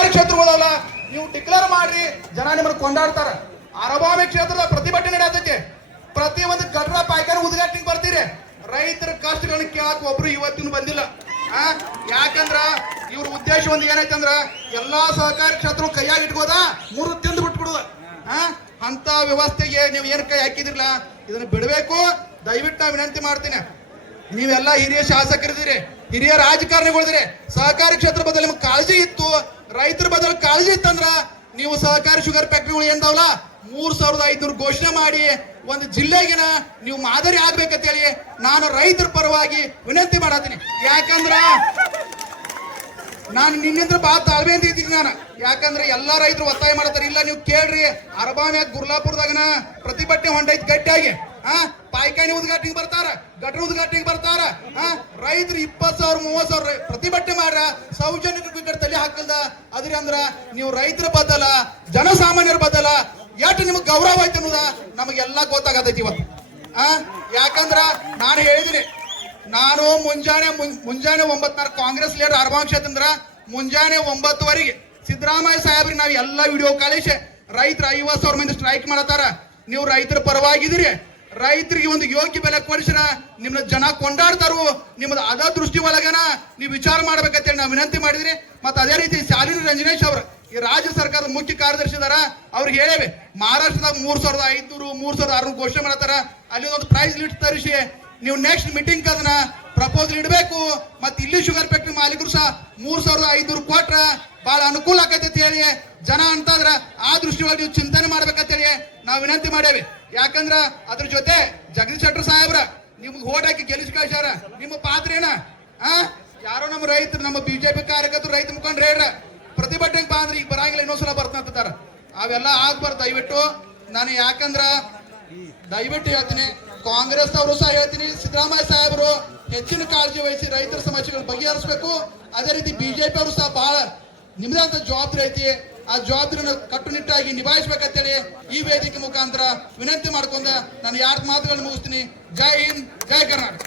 ಸಹಕಾರಿ ಕ್ಷೇತ್ರಗಳಲ್ಲ, ನೀವು ಡಿಕ್ಲೇರ್ ಮಾಡ್ರಿ, ಜನ ನಿಮ್ಮನ್ನು ಕೊಂಡಾಡ್ತಾರ. ಅರಬಾವಿ ಕ್ಷೇತ್ರದ ಪ್ರತಿಭಟನೆ ನಡೆಯತೈತಿ, ಪ್ರತಿ ಒಂದು ಗಟ್ರ ಪಾಯ್ಕಾನೆ ಉದ್ಘಾಟನೆಗೆ ಬರ್ತೀರಿ. ರೈತರ ಕಷ್ಟಗಳನ್ನ ಕೇಳಕ್ ಒಬ್ರು ಇವತ್ತಿನ ಬಂದಿಲ್ಲ. ಯಾಕಂದ್ರ ಇವ್ರ ಉದ್ದೇಶ ಒಂದು ಏನೈತಂದ್ರ ಎಲ್ಲಾ ಸಹಕಾರಿ ಕ್ಷೇತ್ರ ಕೈಯಾಗಿ ಇಟ್ಕೋದ, ಮೂರು ತಿಂದು ಬಿಟ್ಬಿಡುದ. ಅಂತ ವ್ಯವಸ್ಥೆಗೆ ನೀವು ಏನ್ ಕೈ ಹಾಕಿದಿರಲ್ಲ, ಇದನ್ನ ಬಿಡಬೇಕು. ದಯವಿಟ್ಟು ನಾ ವಿನಂತಿ ಮಾಡ್ತೀನಿ, ನೀವೆಲ್ಲ ಹಿರಿಯ ಶಾಸಕರಿದ್ದೀರಿ, ಹಿರಿಯ ರಾಜಕಾರಣಿಗಳಿದ್ದೀರಿ. ಸಹಕಾರಿ ಕ್ಷೇತ್ರ ಬದಲು ನಿಮ್ಗೆ ಕಾಳಜಿ ಇತ್ತು, ರೈತರ ಬದಲು ಕಾಳಜಿ ಇತ್ತಂದ್ರ ನೀವು ಸಹಕಾರಿ ಶುಗರ್ ಫ್ಯಾಕ್ಟ್ರಿಗಳು ಏನ್ದಾವಲ್ಲ 3500 ಘೋಷಣೆ ಮಾಡಿ ಒಂದು ಜಿಲ್ಲೆಗಿನ ನೀವು ಮಾದರಿ ಆಗ್ಬೇಕಂತ ಹೇಳಿ ನಾನು ರೈತರ ಪರವಾಗಿ ವಿನಂತಿ ಮಾಡತ್ತೀನಿ. ಯಾಕಂದ್ರ ನಾನು ನಿನ್ನಿಂದ ಬಹಳ ತಾಳ್ಮೆ ಅಂತ ಇದ್ದೀನಿ ನಾನು. ಯಾಕಂದ್ರೆ ಎಲ್ಲಾ ರೈತರು ಒತ್ತಾಯ ಮಾಡತ್ತಾರ. ಇಲ್ಲ ನೀವು ಕೇಳ್ರಿ, ಅರಬಾನ್ಯಾಗ ಗುರ್ಲಾಪುರದಾಗನ ಪ್ರತಿಭಟನೆ ಹೊಂಡೈತಿ ಗಟ್ಟಿಯಾಗಿ. ಪಾಯ್ಕಾನಿ ಉದ್ಘಾಟನೆಗೆ ಬರ್ತಾರ, ಗಟ್ರ ಉದ್ಘಾಟನೆಗೆ ಬರ್ತಾರ. ರೈತರು 20,000 30,000 ಪ್ರತಿಭಟನೆ ಮಾಡ್ರ, ಸೌಜನ್ಯ ತಲೆ ಹಾಕಲ್ದ. ಅದ್ರಿ ಅಂದ್ರ ನೀವು ರೈತರ ಬದಲ ಜನಸಾಮಾನ್ಯರ ಬದಲ ಎಷ್ಟು ನಿಮಗ್ ಗೌರವ ಐತೆ ಅನ್ನೋದ ನಮಗೆಲ್ಲ ಗೊತ್ತಾಗತೈತಿ ಇವತ್ತು. ಯಾಕಂದ್ರ ನಾನು ಹೇಳಿದಿನಿ, ನಾನು ಮುಂಜಾನೆ 9 ಕಾಂಗ್ರೆಸ್ ಲೀಡರ್ ಅರಬಾವಿ ಕ್ಷೇತ್ರ ಮುಂಜಾನೆ 9ವರೆಗೆ ಸಿದ್ದರಾಮಯ್ಯ ಸಾಹೇಬ್ರಿಗೆ ನಾವು ಎಲ್ಲ ವಿಡಿಯೋ ಕಾಲಿಸಿ ರೈತರ 50,000 ಮಂದಿ ಸ್ಟ್ರೈಕ್ ಮಾಡತಾರ. ನೀವು ರೈತರ ಪರವಾಗಿದ್ದೀರಿ, ರೈತರಿಗೆ ಒಂದು ಯೋಗ್ಯ ಬೆಲೆ ಕೊಡಿಸಿರ ನಿಮ್ಮನ್ನ ಜನ ಕೊಂಡಾಡ್ತಾರು. ನಿಮ್ಮದು ಅದ ದೃಷ್ಟಿ ಒಳಗನ ನೀವು ವಿಚಾರ ಮಾಡ್ಬೇಕಂತೇಳಿ ನಾವು ವಿನಂತಿ ಮಾಡಿದ್ರಿ. ಮತ್ತೆ ಅದೇ ರೀತಿ ಶಾಲಿನಿ ರಂಜನೇಶ್ ಅವರು ಈ ರಾಜ್ಯ ಸರ್ಕಾರದ ಮುಖ್ಯ ಕಾರ್ಯದರ್ಶಿ ಇದಾರ, ಅವ್ರಿಗೆ ಹೇಳೇವೆ ಮಹಾರಾಷ್ಟ್ರದಾಗ 3,500 3,600 ಘೋಷಣೆ ಮಾಡತಾರ. ಅಲ್ಲಿ ಒಂದು ಪ್ರೈಸ್ ಲಿಸ್ಟ್ ತರಿಸಿ ನೀವು ನೆಕ್ಸ್ಟ್ ಮೀಟಿಂಗ್ ಅದನ್ನ ಪ್ರಪೋಸಲ್ ಇಡಬೇಕು. ಮತ್ತೆ ಇಲ್ಲಿ ಶುಗರ್ ಫ್ಯಾಕ್ಟ್ರಿ ಮಾಲೀಕರು ಸಹ 3,500 ಕೊಟ್ರ ಬಹಳ ಅನುಕೂಲ ಆಕೈತಿ ಹೇಳಿ ಜನ ಅಂತಂದ್ರ ಆ ದೃಷ್ಟಿಯೊಳಗೆ ನೀವು ಚಿಂತನೆ ಮಾಡ್ಬೇಕಂತೇಳಿ ನಾವು ವಿನಂತಿ ಮಾಡೇವಿ. ಯಾಕಂದ್ರ ಅದ್ರ ಜೊತೆ ಜಗದೀಶ್ ಶೆಟ್ಟರ್ ಸಾಹೇಬ್ರ ನಿಮ್ಗೆ ಓಟ್ ಹಾಕಿ ಗೆಲ್ಲಿಸಿ ಕಳ್ಸ್ಯಾರ. ನಿಮ್ಮ ಪಾತ್ರ ಏನ? ಯಾರೋ ನಮ್ಮ ರೈತರು, ನಮ್ಮ ಬಿಜೆಪಿ ಕಾರ್ಯಕರ್ತರು, ರೈತ ಮುಖಂಡ್ರು ಹೇಳ್ರ ಪ್ರತಿಭಟನೆಗೆ ಬಾ ಅಂದ್ರೆ ಈಗ ಬರಂಗಿಲ್ಲ, ಇನ್ನೊಂದ್ಸಲ ಬರ್ತಂತಾರ. ಅವೆಲ್ಲ ಆಗ್ಬಾರ್ದು ದಯವಿಟ್ಟು. ನಾನು ಯಾಕಂದ್ರ ದಯವಿಟ್ಟು ಹೇಳ್ತೀನಿ, ಕಾಂಗ್ರೆಸ್ ಅವರು ಸಹ ಹೇಳ್ತೀನಿ, ಸಿದ್ದರಾಮಯ್ಯ ಸಾಹೇಬರು ಹೆಚ್ಚಿನ ಕಾಳಜಿ ವಹಿಸಿ ರೈತರ ಸಮಸ್ಯೆಗಳು ಬಗೆಹರಿಸಬೇಕು. ಅದೇ ರೀತಿ ಬಿಜೆಪಿ ಅವರು ಸಹ ಬಹಳ ನಿಮ್ದೇ ಅಂತ ಜವಾಬ್ದಾರಿ ಐತಿ, ಆ ಜವಾಬ್ದಾರಿನ ಕಟ್ಟುನಿಟ್ಟಾಗಿ ನಿಭಾಯಿಸ್ಬೇಕಂತೇಳಿ ಈ ವೇದಿಕೆ ಮುಖಾಂತರ ವಿನಂತಿ ಮಾಡ್ಕೊಂಡ ನಾನು 2 ಮಾತುಗಳನ್ನು ಮುಗಿಸ್ತೀನಿ. ಜೈ ಹಿಂದ್, ಜೈ ಕರ್ನಾಟಕ.